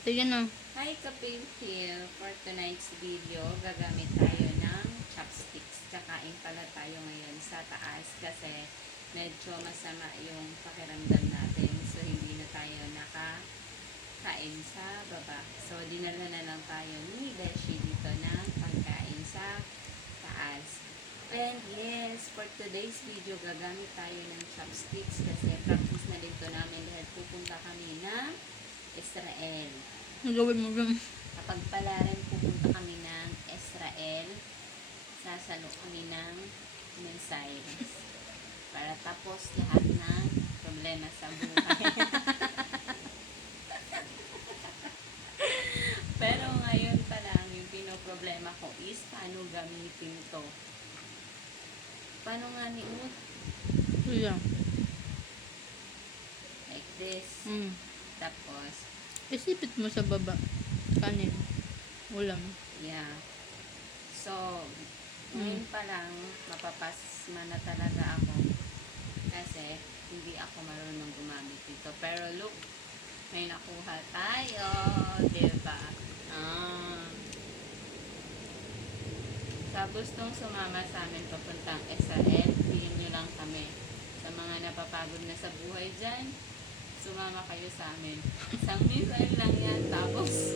Sige na. Hi Kapil. For tonight's video, gagamit tayo ng chopsticks. Kakain pala tayo ngayon sa taas kasi medyo masama yung pakiramdam natin. So, hindi na tayo nakakain sa baba. So, dinala na lang tayo ni Beshi dito ng pagkain sa taas. And yes, for today's video, gagamit tayo ng chopsticks kasi practice na din to namin dahil pupunta kami ng Israel. Ang gawin mo dyan. Kapag pala rin pupunta kami ng Israel, sasalo kami ng mensahes para tapos lahat ng problema sa buhay. Pero ngayon pa lang, yung pinoproblema ko is paano gamitin to. Paano nga ni Ut? Sige. Like this. Tapos, Isipit mo sa baba. Kanin. Ulam. yeah. So, ngayon pa lang, mapapasma na talaga ako kasi hindi ako marunong gumamit dito. Pero look, may nakuha tayo, diba? Sa gustong sumama sa amin papuntang Israel, bigyan nyo lang kami. Sa mga napapagod na sa buhay dyan, sumama kayo sa amin. Isang minsan lang yan, tapos